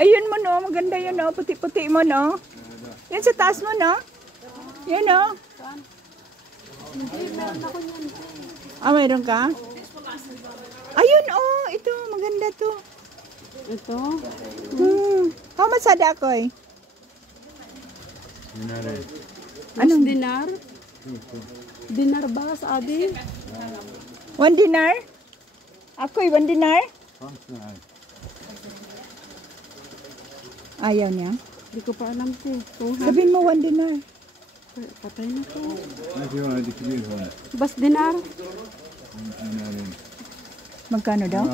Ayun mo no, maganda yun no, puti-puti mo no. Yan sa taas mo no. Yan no. Hindi, meron ako niyan. Ah, mayroon ka? Ayun oh, ito maganda to. Ito? How much sada ko eh? Anong dinar? Dinar ba sa adi? 1 dinar? Ako'y 1 dinar? Ayaw niya. Hindi ko pa alam ko. Sabihin mo 1 dinar. Patay na ko. Bas dinar? Magkano daw?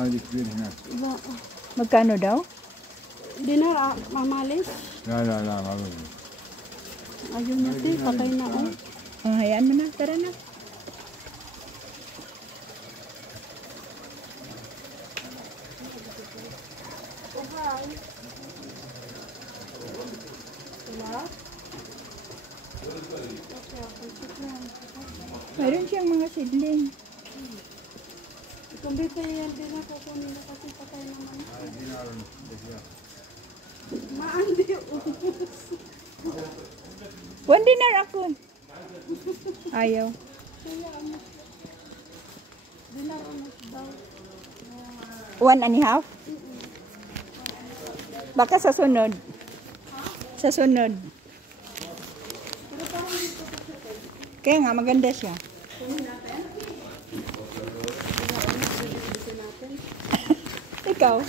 Ba, Magkano daw? dinar, mamalis? Ayun natin, patay na oh. Hayaan mo na, tara na. Mayroon siyang mga seedling. Kumbita yan din ako kunin na kasi patay naman. Maandi ubus. 1 dinar ako. Ayaw. Dinar umas daw. 1.5? Baka sa sunod. Sa sunod. Kaya nga, maganda siya. Ikaw?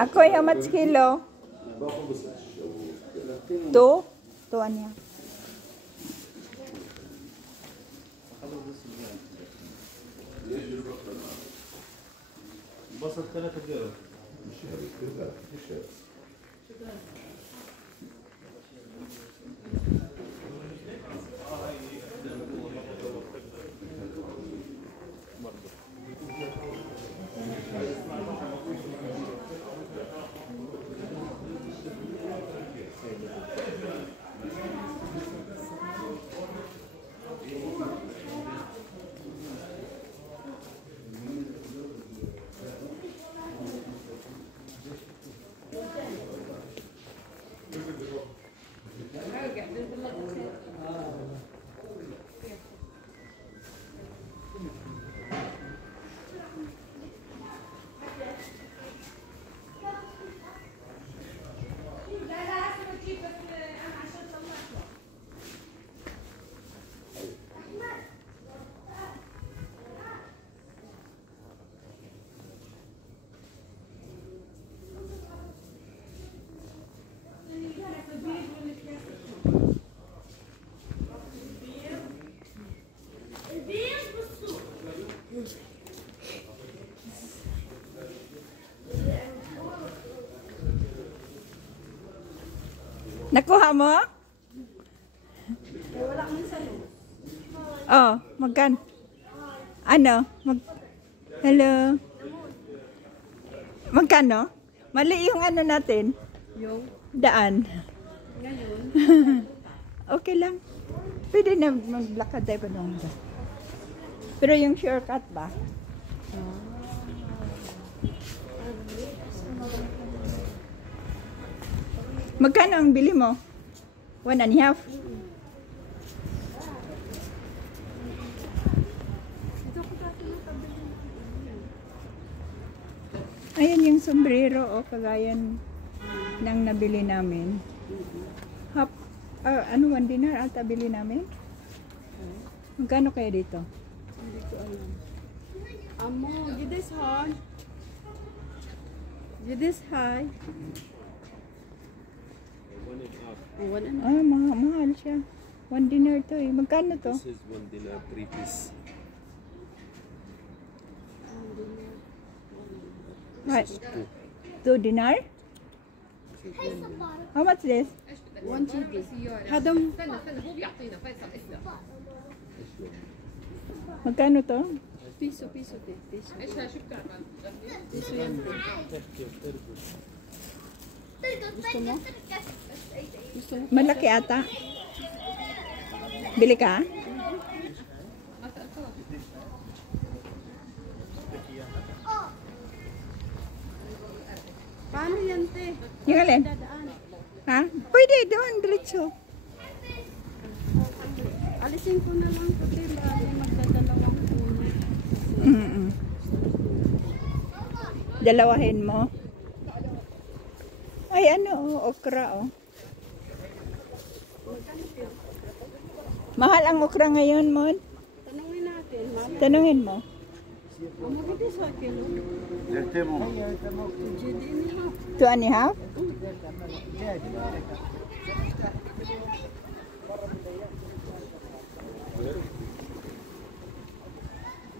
Ako, how much kilo? 2? 2 niya. بسط 3 دقائق Nakuha mo? Oh, magkan. Ano? Hello. Magkano? Mali yung ano natin. Yung Daan. ngayon. Okay lang. Pwede na maglakad tayo pa nung. Pero yung shortcut ba? Magkano ang bili mo? 1.5? Ayan yung sombrero o kagayan ng nabili namin. Ano 1 dinar ata bili namin? Magkano kaya dito? Hindi ko alam. Amo, Judas hon. Judas high. Mahal siya. 1 dinar to eh. Magkano to? This is 1 dinar 3 piece. What? 2 dinar? How much this? 1 GD. هذا Magkano to? بيسو بيسو دي بيسو. بيسو yan. Gusto mo? Gusto mo? Malaki ata. Bili ka? Paano yan, te? Yung alin? Dadaan. Ha? Pwede doon, diretso. Alisin ko na lang ko, te. Bali magdadalawang puno. Mm-mm. Dalawahin mo. Ay, ano, okra, oh. Mahal ang okra ngayon, Mon. Tanungin natin. Tanungin mo. Amo gidi sa kilo. GD ni ha. 2.5?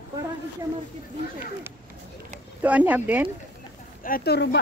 Parang isya market din siya. 2.5 din? Ito ruba.